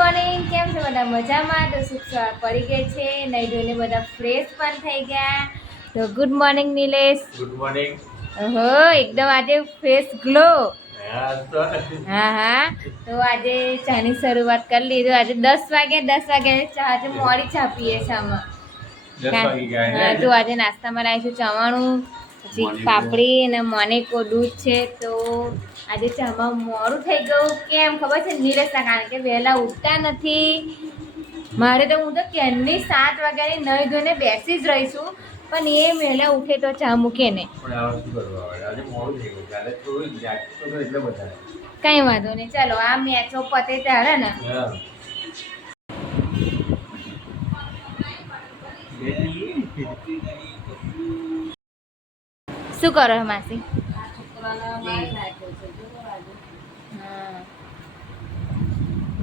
Morning, કેમ છો બધા? મજામાં? તો સુખ પડી ગઈ છે, નહીં ધોઈને બધા ફ્રેશ પણ થઈ ગયા. તો good morning Nilesh. Good morning. ઓહો, એકદમ આજે ફ્રેશ ગ્લો. હા, તો આજે ચાની શરૂઆત કરી લીધું. આજે 10 વાગે ચા, આજે મોડી ચા પીએ છે આમાં. 10 વાગી ગયા. જો આજે નાસ્તામાં લાવીશું ચવાણું, પછી પાપડી અને મોનેકો દૂધ છે. તો આજે ચામાં મોડું થઈ ગયું. કેમ ખબર છે નિલેશના? કારણ કે વહેલા ઉઠતા નથી. મારે તો હું તો ક્યારની 7 વાગ્યાની નહીં ધોઈને બેસી જ રહીશું, પણ એ વહેલા ઉઠે તો ચા મૂકે ને. કઈ વાંધો નહીં, ચાલો આ મેચો પતે ત્યારે ને. શું કરો માસી?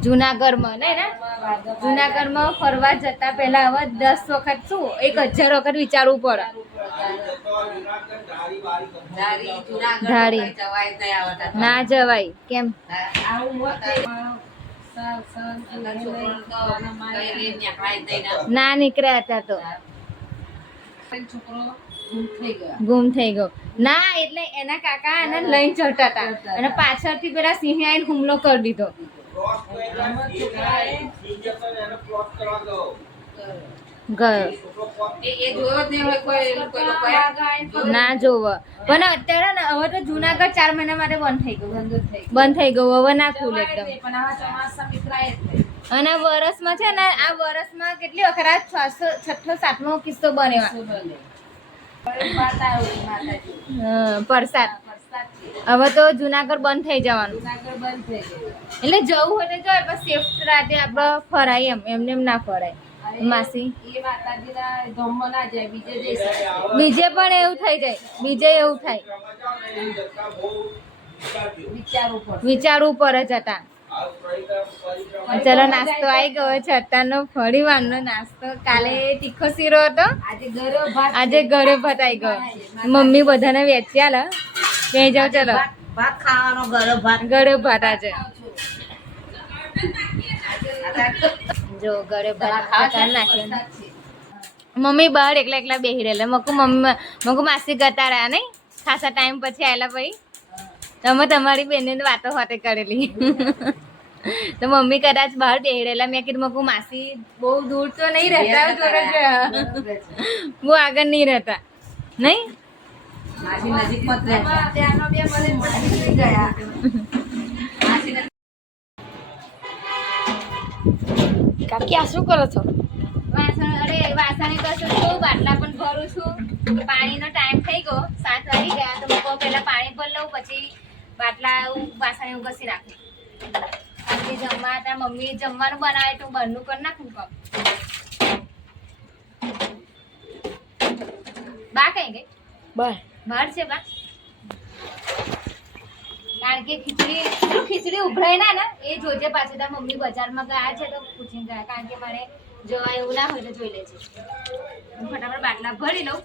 જુનાગઢમાં ને જુનાગઢમાં ફરવા જતા પહેલા હવે 10 વખત શું 1000 વખત વિચારવું પડે. ધારી ના જવાય. કેમ? ના નીકળ્યા હતા તો ગુમ થઈ ગયો. ના એટલે એના કાકા એને લઈને ચડતા હતા અને પાછળથી પેલા સિંહે આવીને હુમલો કરી દીધો. ના જોવ પણ અત્યારે ને હવે તો જુનાગઢ 4 મહિના માટે બંધ થઈ ગયું. હવે ના ખુલે એકદમ. અને વરસમાં છે ને, આ વરસમાં કેટલી વખત આ 6ઠ્ઠો 7મો કિસ્સો બનેવા પરસાદ. હવે તો જુનાગઢ બંધ થઈ જવાનું. એટલે જવું હોય તો જાય, પણ સેફ રાતે આપણે ફરાય એમને એમ ના ફરાય. માસી બીજે પણ એવું થઈ જાય. બીજે એવું થાય, વિચારવું પડે જતા. ચલો નાસ્તો આવી ગયો છે અત્યારનો. ફરી વારનો નાસ્તો. કાલે તીખો શીરો હતો, આજે ઘરે ભાત આવી ગયો. મમ્મી બધાને વેચ્યા કઈ જાવ. ચલો ઘરે ભાત આજે. જો ઘરે ભાત નાખ્યો. મમ્મી બહાર એકલા બેસી રહેલા. મકુ માસી ગતા રહ્યા નહીં ખાસા ટાઈમ પછી આવેલા. ભાઈ તમે તમારી બેનને વાતો વાતે કરેલી. તો મમ્મી કદાચ બહાર બેસી રહેલા. મેં કીધું મકુ માસી બહુ દૂર તો નહીં રહેતા, બહુ આગળ નહીં રહેતા નહીં. કાકી આ શું કરો છો? વાસણ કશું છું, બાટલા પણ ભરું છું. પાણીનો ટાઈમ થઈ ગયો, 7 વાગી ગયા. તો મૂકો પહેલા પાણી ભરી લઉં, પછી બાટલા વાસણ એવું ઘસી નાખું. આજે જમવા હતા, મમ્મી જમવાનું બનાવે તો બહારનું કરી નાખું. બા કઈ ગઈ? બહાર છે બા. કારણ કે ખીચડી ઉભરાય ના એ જોજે પાછળ. તાર મમ્મી બજારમાં ગયા છે તો પૂછીને ગયા. કારણ કે મારે જોવા એવું ના હોય તો જોઈ લેજે. હું ફટાફટ બાટલા ભરી લઉં.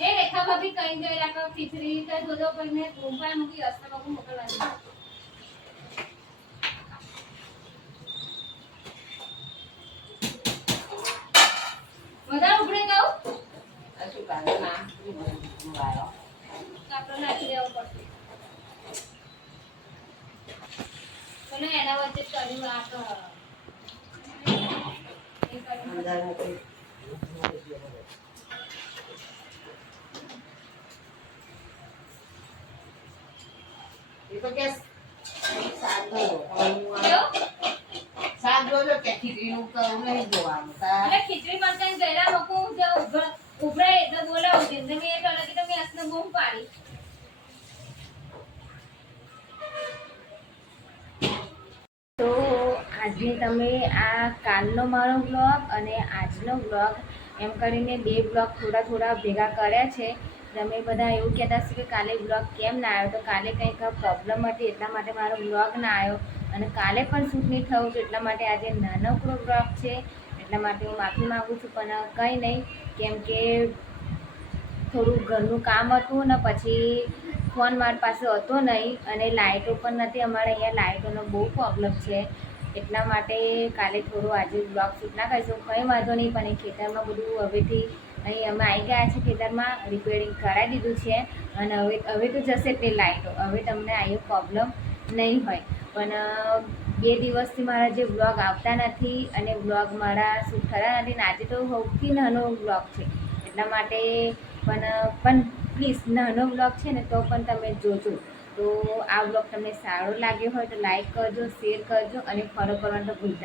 એ રેખા ભાભી કઈ ગઈ રાખો ખીચડી તો જોજો. પણ મેં મોબાઈલ મૂકી રસ્તામાં મોકલવાની. વધારે ઉભરે ગયું આપણે નાખી દેવું પડશે. મને એના વચ્ચે કર્યું આ તો ખીચડી પણ કઈ ગયેલા લોકો ઉભરાય એટલે બોલાવું છે. મેં એક અલગ તો મેં હસને બૂમ પાડી. તો આજે તમે આ કાલનો મારો બ્લોગ અને આજનો બ્લોગ એમ કરીને 2 બ્લોગ થોડા ભેગા કર્યા છે. તમે બધા એવું કહેતા હશે કે કાલે બ્લોગ કેમ ના આવ્યો? તો કાલે કંઈક પ્રોબ્લેમ હતી એટલા માટે મારો બ્લોગ ના આવ્યો. અને કાલે પણ શૂટ નહીં થયું તો એટલા માટે આજે નાનકડો બ્લોગ છે. એટલા માટે હું માફી માગું છું. પણ કંઈ નહીં, કેમ કે થોડું ઘરનું કામ હતું ને પછી ફોન મારી પાસે હતો નહીં અને લાઇટો પણ નથી. અમારે અહીંયા લાઇટોનો બહુ પ્રોબ્લેમ છે, એટલા માટે કાલે થોડું આજે બ્લોગ શૂટ ના કરીશું. કંઈ વાંધો નહીં, પણ એ ખેતરમાં બધું હવેથી અહીં અમે આવી ગયા છે, ખેતરમાં રિપેરિંગ કરાવી દીધું છે અને હવે તો જશે તે લાઇટો. હવે તમને આવ્યો પ્રોબ્લેમ નહીં હોય. પણ 2 દિવસથી મારા જે બ્લોગ આવતા નથી અને બ્લોગ મારા શૂટ થતા નથી ને આજે તો સૌથી નાનો બ્લોગ છે, એટલા માટે પણ પ્લીઝ નાનો બ્લોગ છે ને તો પણ તમે જોજો. તો આ બ્લોગ તમને સારો લાગ્યો હોય તો લાઈક કરજો, શેર કરજો અને ફોલો કરવાનું તો ભૂલતા